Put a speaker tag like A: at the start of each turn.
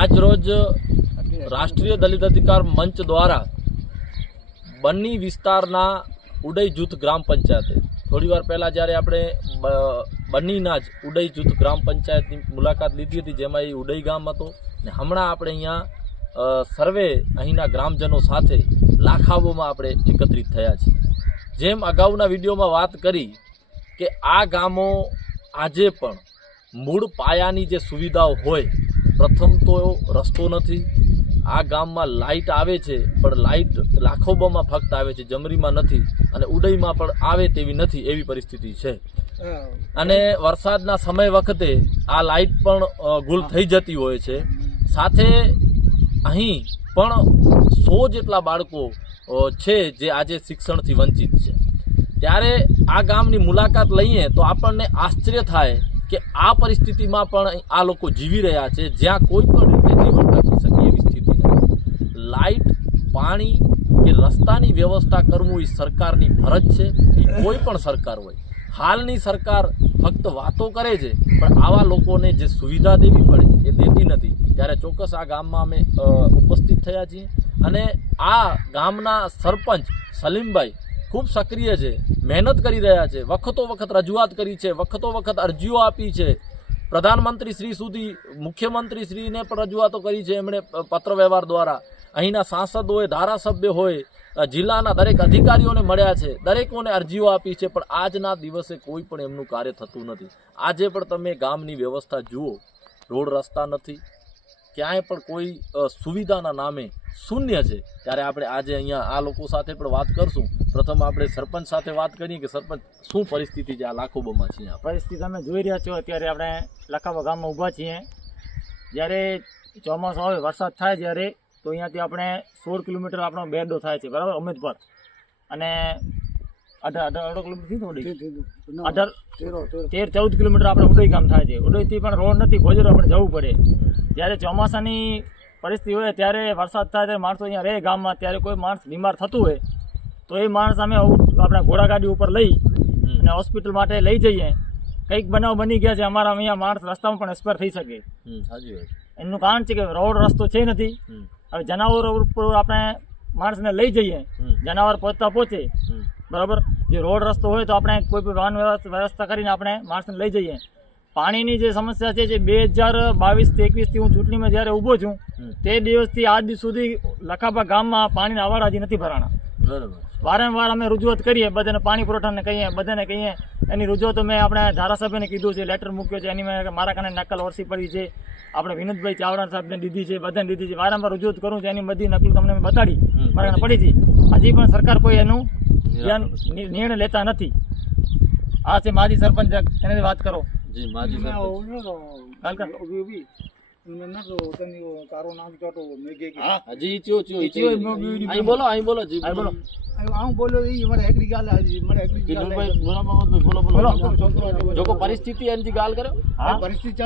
A: આજરોજ રાષ્ટ્રીય દલિત અધિકાર મંચ દ્વારા બન્ની વિસ્તારના ઉડઈ જૂથ ગ્રામ પંચાયતે. થોડીવાર પહેલાં જ્યારે આપણે બન્નીના જ ઉડઈ જૂથ ગ્રામ પંચાયતની મુલાકાત લીધી હતી, જેમાં એ ઉડઈ ગામ હતો, ને હમણાં આપણે અહીંયા સર્વે અહીંના ગ્રામજનો સાથે લાખાઓમાં આપણે એકત્રિત થયા છીએ. જેમ અગાઉના વિડીયોમાં વાત કરી કે આ ગામો આજે પણ મૂળ પાયાની જે સુવિધાઓ હોય પ્રથમ તો રસ્તો નથી. આ ગામમાં લાઇટ આવે છે પણ લાઇટ લાખોબામાં ફક્ત આવે છે જમરીમાં નથી અને ઉડઈમાં પણ આવે તેવી નથી એવી પરિસ્થિતિ છે. અને વરસાદના સમય વખતે આ લાઇટ પણ ગુલ થઈ જતી હોય છે. સાથે અહીં પણ સો જેટલા બાળકો છે જે આજે શિક્ષણથી વંચિત છે. ત્યારે આ ગામની મુલાકાત લઈએ તો આપણને આશ્ચર્ય થાય કે આ પરિસ્થિતિમાં પણ આ લોકો જીવી રહ્યા છે, જ્યાં કોઈ પણ રીતે જીવન રાખી શકે એવી સ્થિતિ નથી. લાઇટ, પાણી કે રસ્તાની વ્યવસ્થા કરવું એ સરકારની ફરજ છે, એ કોઈ પણ સરકાર હોય. હાલની સરકાર ફક્ત વાતો કરે છે, પણ આવા લોકોને જે સુવિધા દેવી પડે એ દેતી નથી. ત્યારે ચોક્કસ આ ગામમાં અમે ઉપસ્થિત થયા છીએ. અને આ ગામના સરપંચ સલીમભાઈ ખૂબ સક્રિય છે, મહેનત કરી રહ્યા છે, વખતો વખત રજૂઆત કરી છે, વખતો વખત અરજીઓ આપી છે. પ્રધાનમંત્રી શ્રી સુધી, મુખ્યમંત્રી શ્રીને પણ રજૂઆતો કરી છે એમણે પત્ર વ્યવહાર દ્વારા. અહીંના સાંસદ હોય ધારાસભ્ય હોય જિલ્લાના દરેક અધિકારીઓને મળ્યા છે, દરેકોને અરજીઓ આપી છે, પણ આજના દિવસે કોઈ પણ એમનું કાર્ય થતું નથી. આજે પણ તમે ગામની વ્યવસ્થા જુઓ, રોડ રસ્તા નથી ક્યાંય પણ કોઈ સુવિધાના નામે શૂન્ય છે ત્યારે આપણે આજે અહીંયા આ લોકો સાથે પણ વાત કરશું. પ્રથમ આપણે સરપંચ સાથે વાત કરીએ કે સરપંચ શું પરિસ્થિતિ છે આ લાખોબામાં છે અહીંયા
B: પરિસ્થિતિ તમે જોઈ રહ્યા છો અત્યારે આપણે લખાવા ગામમાં ઊભા છીએ. જ્યારે ચોમાસું આવે વરસાદ થાય જ્યારે તો અહીંયાથી આપણે સોળ કિલોમીટર આપણો બેડો થાય છે બરાબર? અમિત અને અઢાર અઢાર અઢો કિલોમીટર અઢાર તેર ચૌદ કિલોમીટર આપણે ઉડઈ ગામ થાય છે. ઉડઈથી પણ રોડ નથી ગોજરો આપણે જવું પડે. જ્યારે ચોમાસાની પરિસ્થિતિ હોય ત્યારે વરસાદ થાય ત્યારે માણસો અહીંયા રહે ગામમાં. ત્યારે કોઈ માણસ બીમાર થતું હોય તો એ માણસ અમે આપણે ઘોડાગાડી ઉપર લઈ અને હોસ્પિટલ માટે લઈ જઈએ. કંઈક બનાવ બની ગયા છે અમારા અહીંયા માણસ રસ્તામાં પણ એક્સપાયર થઈ શકે. એનું કારણ છે કે રોડ રસ્તો છે નથી. હવે જનાવરો ઉપર આપણે માણસને લઈ જઈએ. જનાવર પહોંચતા પહોંચે બરાબર? જે રોડ રસ્તો હોય તો આપણે કોઈ પણ વાહન વ્યવસ્થા કરીને આપણે માણસને લઈ જઈએ. પાણીની જે સમસ્યા છે જે બે હજાર બાવીસ એકવીસથી હું ચૂંટણીમાં જ્યારે ઊભો છું તે દિવસથી આજ દિવસ સુધી લખાપા ગામમાં પાણીના અવાડ હજી નથી ભરાણા.
A: બરાબર.
B: વારંવાર અમે રજૂઆત કરીએ બધાને પાણી પુરવઠાને કહીએ બધાને કહીએ. એની રજૂઆત મેં આપણે ધારાસભ્યને કીધું છે લેટર મૂક્યો છે એની મેં મારા કાને નકલ વરસી પડી છે. આપણે વિનોદભાઈ ચાવડા સાહેબને દીધી છે બધાને દીધી છે. વારંવાર રજૂઆત કરું છું એની બધી નકલ તમને મેં બતાડી મારા પડી છે. હજી પણ સરકાર કોઈ એનું ધ્યાન નિર્ણય લેતા નથી. આ છે માજી સરપંચ એનાથી વાત કરો.
A: જી માજી સરપંચ. હજી.
B: નો બીડી
A: અહીં બોલો અહીં બોલો જી
B: બોલો.
C: હું બોલ્યો ઈ મારે એકડી ગાલ આવી મારે એકડી ગાલ
A: બોલો મોહમ્મદભાઈ, બોલો બોલો
B: બોલો.
A: જો કોઈ પરિસ્થિતિ એની ગાલ કર્યો?
C: પરિસ્થિતિ